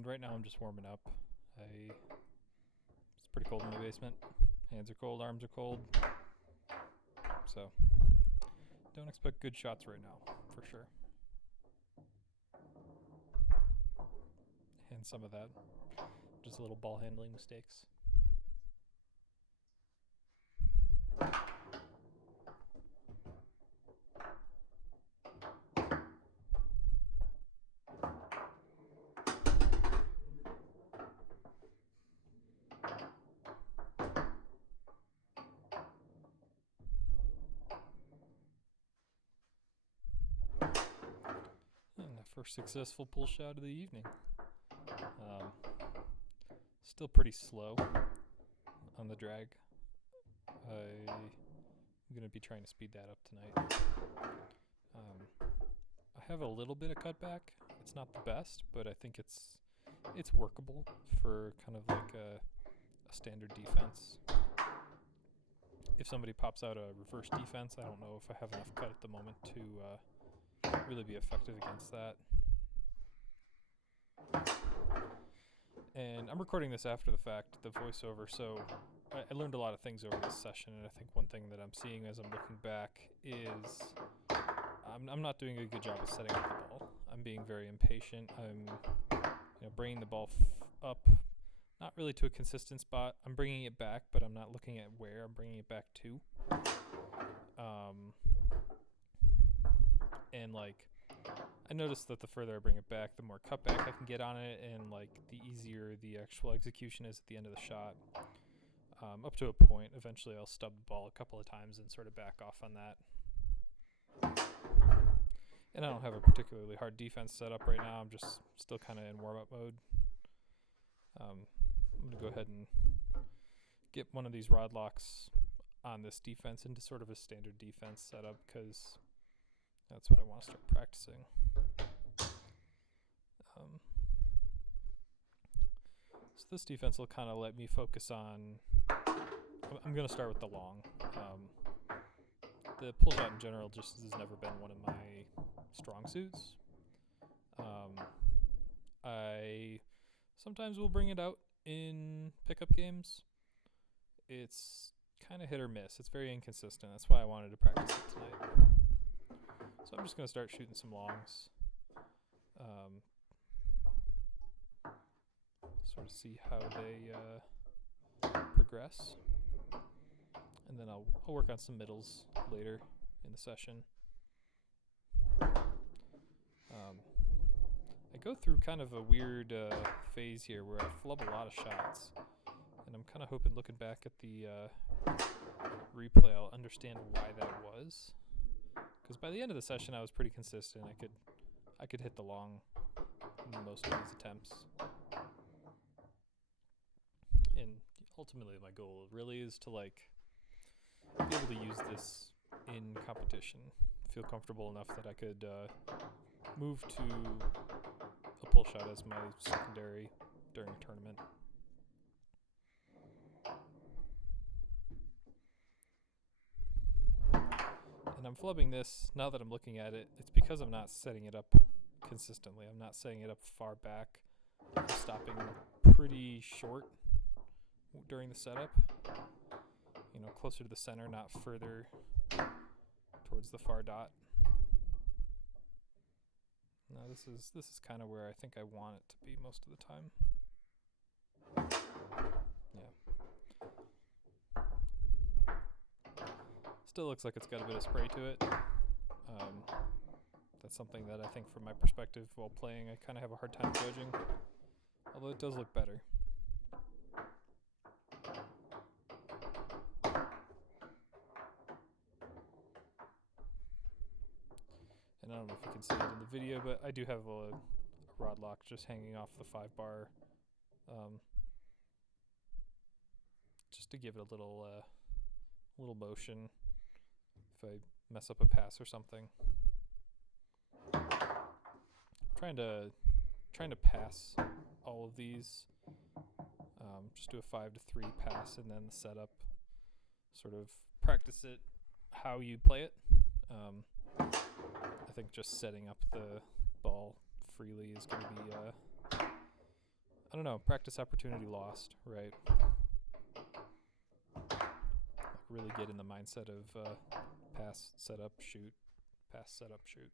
And right now I'm just warming up. It's pretty cold in my basement. Hands are cold, arms are cold. So, don't expect good shots right now, for sure. And some of that, just little ball handling mistakes. And the first successful pull shot of the evening. Still pretty slow on the drag. I'm going to be trying to speed that up tonight. I have a little bit of cutback. It's not the best, but I think it's workable for kind of like a standard defense. If somebody pops out a reverse defense, I don't know if I have enough cut at the moment to really be effective against that. And I'm recording this after the fact, the voiceover, so I learned a lot of things over this session, and I think one thing that I'm seeing as I'm looking back is I'm not doing a good job of setting up the ball. I'm being very impatient. I'm bringing the ball up, not really to a consistent spot. I'm bringing it back, but I'm not looking at where I'm bringing it back to. And I noticed that the further I bring it back, the more cutback I can get on it, and the easier the actual execution is at the end of the shot. Up to a point. Eventually I'll stub the ball a couple of times and sort of back off on that. And I don't have a particularly hard defense set up right now. I'm just still kind of in warm-up mode. I'm going to go ahead and get one of these rod locks on this defense into sort of a standard defense setup, because that's what I want to start practicing. So this defense will kind of let me focus on... I'm going to start with the long. The pull shot in general just has never been one of my strong suits. I sometimes will bring it out in pickup games. It's kind of hit or miss. It's very inconsistent. That's why I wanted to practice it tonight. So I'm just going to start shooting some longs. Sort of see how they progress. And then I'll work on some middles later in the session. I go through kind of a weird phase here where I flub a lot of shots. And I'm kind of hoping, looking back at the replay, I'll understand why that was. Because by the end of the session, I was pretty consistent. I could hit the long in most of these attempts. And ultimately, my goal really is to be able to use this in competition. Feel comfortable enough that I could move to a pull shot as my secondary during a tournament. And I'm flubbing this, now that I'm looking at it, it's because I'm not setting it up consistently. I'm not setting it up far back. I'm stopping pretty short during the setup. Closer to the center, not further towards the far dot. Now this is kind of where I think I want it to be most of the time. Yeah. Still looks like it's got a bit of spray to it. That's something that I think, from my perspective while playing, I kind of have a hard time judging. Although it does look better. And I don't know if you can see it in the video, but I do have a rod lock just hanging off the 5-bar, just to give it a little motion if I mess up a pass or something. I'm trying to pass all of these. Just do a 5-3 pass, and then the setup. Sort of practice it how you play it. I think just setting up the ball freely is going to be I don't know, practice opportunity lost, right? Like really get in the mindset of pass, set up, shoot, pass, set up, shoot.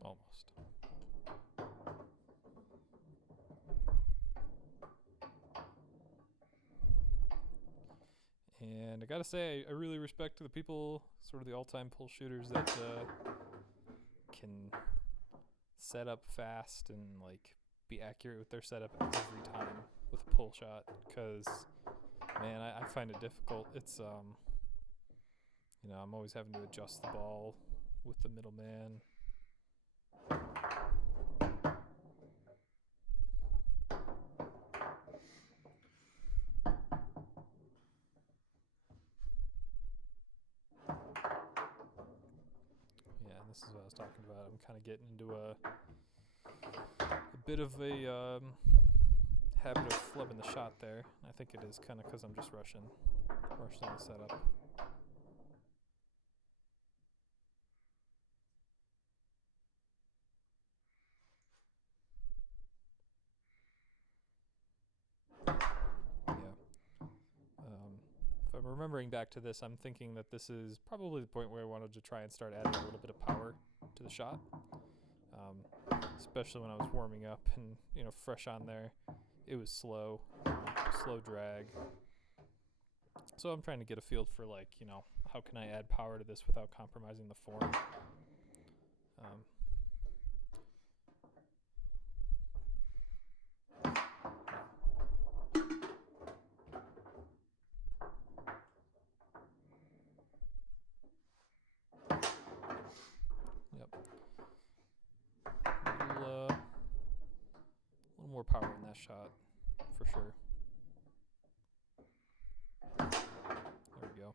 Almost. And I gotta say, I really respect the people, sort of the all-time pull shooters that can set up fast and like be accurate with their setup every time with a pull shot. Because, man, I find it difficult. It's I'm always having to adjust the ball with the middleman. Yeah, this is what I was talking about. I'm kind of getting into a bit of a habit of flubbing the shot there. I think it is kind of because I'm just rushing the setup. If I'm remembering back to this, I'm thinking that this is probably the point where I wanted to try and start adding a little bit of power to the shot, especially when I was warming up and fresh on there. It was slow drag. So I'm trying to get a feel for how can I add power to this without compromising the form. A little more power in that shot, for sure. There we go.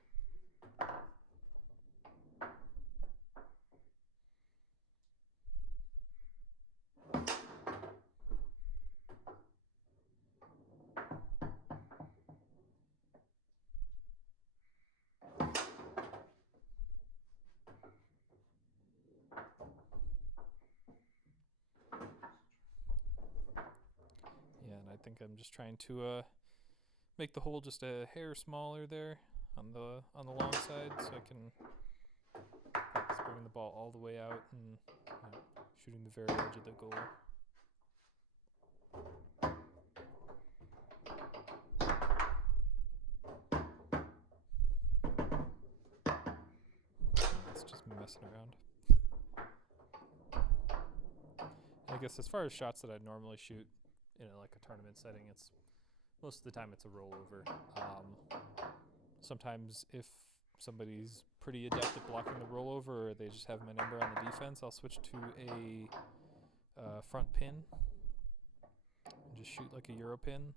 Yeah, and I think I'm just trying to make the hole just a hair smaller there on the long side, so I can practice bringing the ball all the way out and shooting the very edge of the goal. It's just me messing around. I guess as far as shots that I'd normally shoot in a tournament setting, it's most of the time it's a rollover. Sometimes if somebody's pretty adept at blocking the rollover, or they just have my number on the defense, I'll switch to a front pin and just shoot like a Euro pin.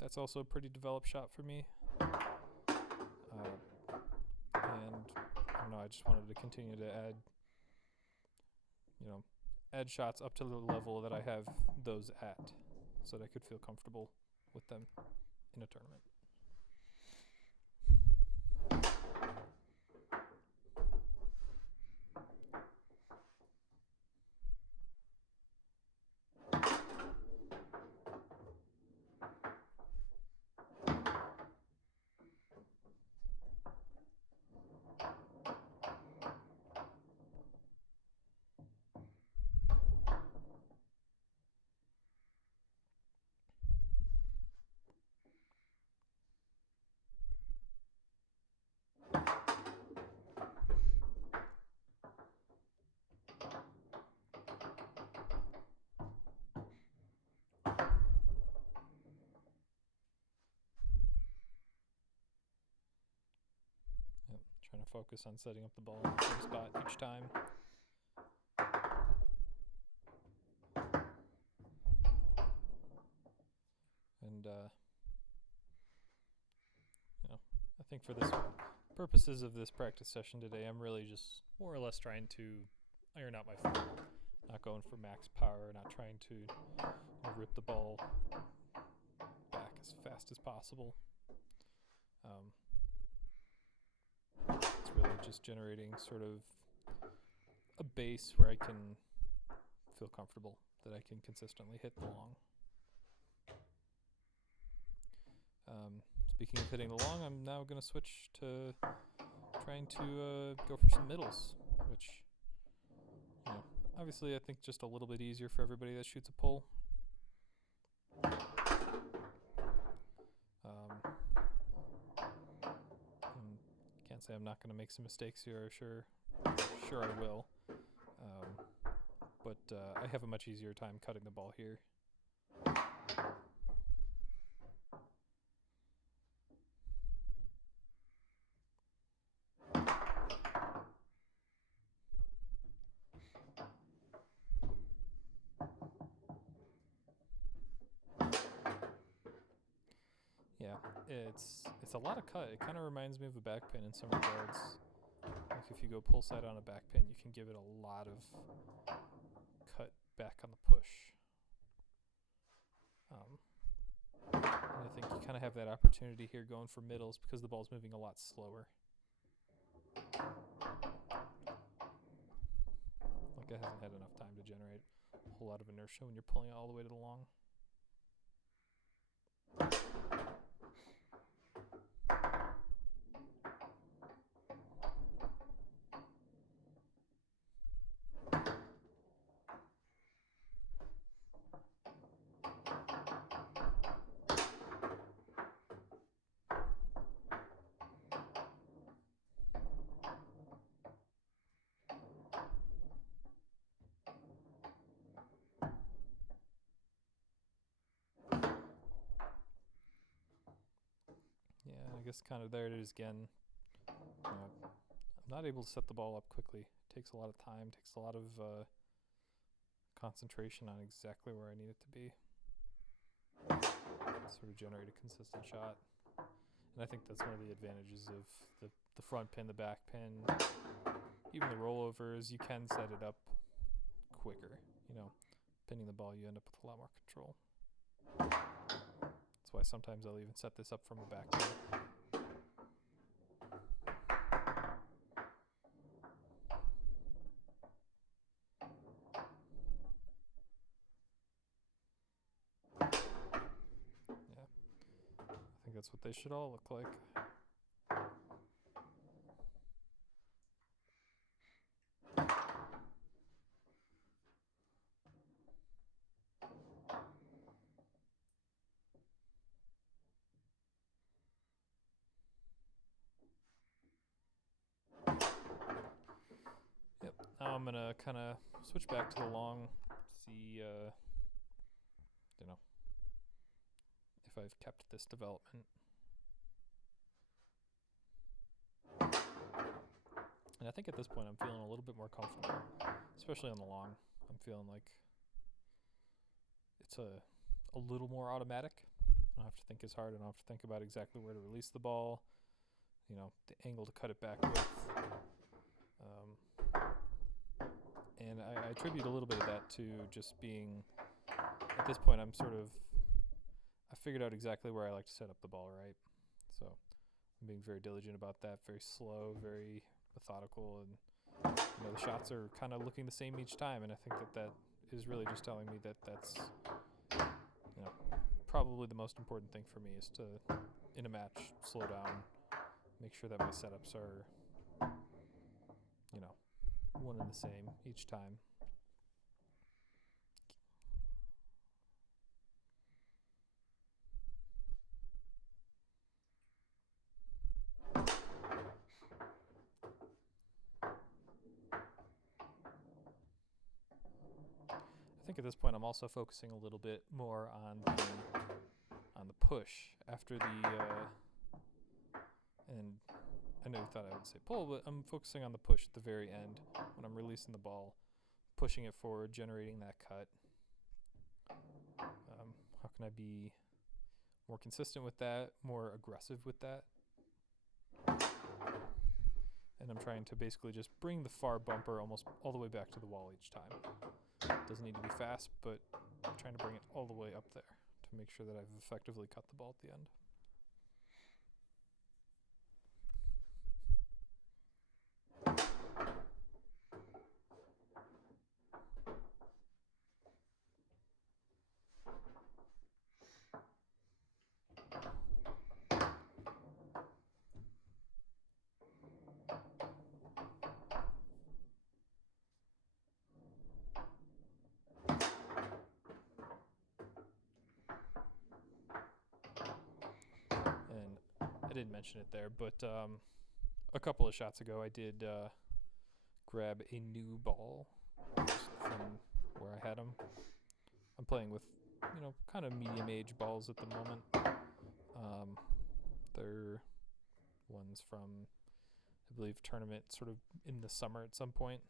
That's also a pretty developed shot for me. And I don't know, I just wanted to continue to add shots up to the level that I have those at, so that I could feel comfortable with them in a tournament. Trying to focus on setting up the ball in the same spot each time. And I think for this purposes of this practice session today, I'm really just more or less trying to iron out my form. Not going for max power, not trying to rip the ball back as fast as possible. It's really just generating sort of a base where I can feel comfortable that I can consistently hit the long. Speaking of hitting the long, I'm now going to switch to trying to go for some middles, which, obviously I think just a little bit easier for everybody that shoots a pull. Can't say I'm not going to make some mistakes here. Sure I will. But I have a much easier time cutting the ball here. Yeah, it's a lot of cut. It kind of reminds me of a back pin in some regards. Like if you go pull side on a back pin, you can give it a lot of cut back on the push. And I think you kind of have that opportunity here going for middles because the ball's moving a lot slower. Like it hasn't had enough time to generate a whole lot of inertia when you're pulling it all the way to the long. Yeah, I guess kind of there it is again. I'm not able to set the ball up quickly. It takes a lot of time, takes a lot of concentration on exactly where I need it to be. Sort of generate a consistent shot. And I think that's one of the advantages of the front pin, the back pin, even the rollovers. You can set it up quicker. Pinning the ball, you end up with a lot more control. That's why sometimes I'll even set this up from a back pin. I think that's what they should all look like. Yep, now I'm gonna kind of switch back to the long, see, if I've kept this development. And I think at this point I'm feeling a little bit more comfortable, especially on the long. I'm feeling like it's a little more automatic. I don't have to think as hard. I don't have to think about exactly where to release the ball, the angle to cut it back with. And I attribute a little bit of that to just being, at this point I figured out exactly where I like to set up the ball, right? So I'm being very diligent about that, very slow, very methodical, and the shots are kind of looking the same each time, and I think that is really just telling me that that's probably the most important thing for me is to, in a match, slow down, make sure that my setups are one and the same each time. I think at this point I'm also focusing a little bit more on the push after and I know you thought I would say pull, but I'm focusing on the push at the very end when I'm releasing the ball, pushing it forward, generating that cut. How can I be more consistent with that, more aggressive with that? and I'm trying to basically just bring the far bumper almost all the way back to the wall each time. Doesn't need to be fast, but I'm trying to bring it all the way up there to make sure that I've effectively cut the ball at the end. And I didn't mention it there, but a couple of shots ago I did grab a new ball from where I had them. I'm playing with, kind of medium-age balls at the moment. They're ones from, I believe, tournament sort of in the summer at some point,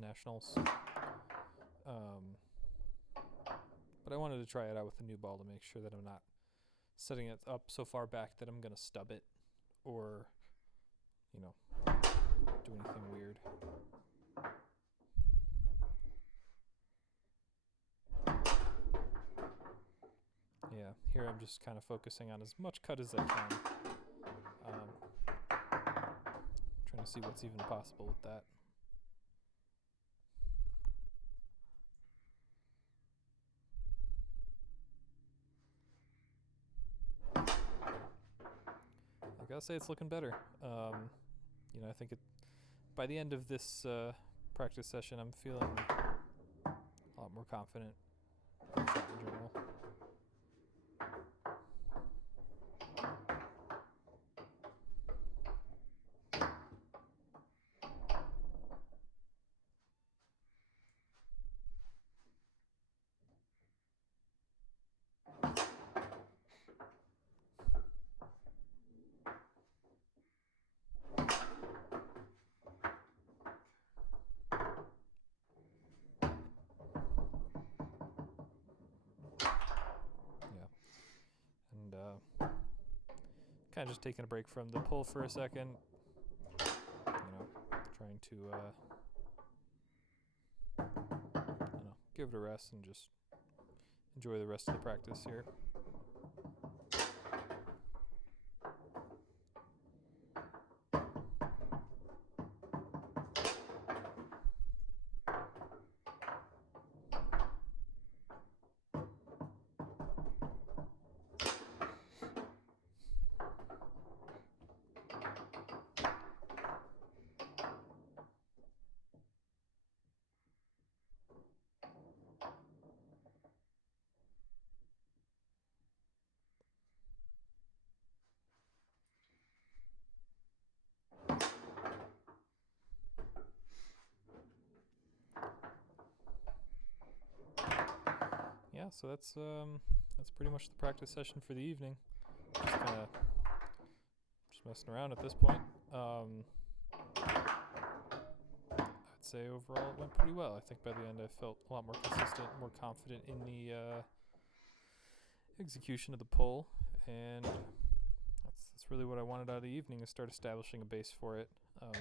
nationals. But I wanted to try it out with a new ball to make sure that I'm not setting it up so far back that I'm going to stub it or, do anything weird. Yeah, here I'm just kind of focusing on as much cut as I can. Trying to see what's even possible with that. I gotta say it's looking better. I think by the end of this practice session, I'm feeling a lot more confident in shot in general. Kind of just taking a break from the pull for a second, trying to give it a rest and just enjoy the rest of the practice here. Yeah, so that's pretty much the practice session for the evening. Just messing around at this point. I'd say overall it went pretty well. I think by the end I felt a lot more consistent, more confident in the execution of the pull, and that's really what I wanted out of the evening, is start establishing a base for it. I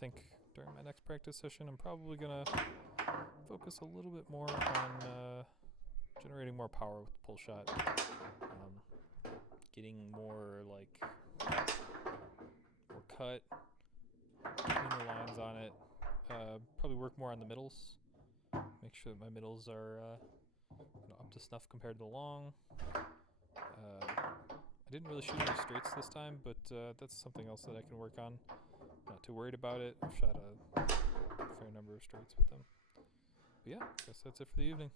think during my next practice session I'm probably gonna focus a little bit more on generating more power with the pull shot, getting more cut, cleaner lines on it. Probably work more on the middles. Make sure that my middles are up to snuff compared to the long. I didn't really shoot any straights this time, but that's something else that I can work on. Not too worried about it. I've shot a fair number of straights with them. But yeah, I guess that's it for the evening.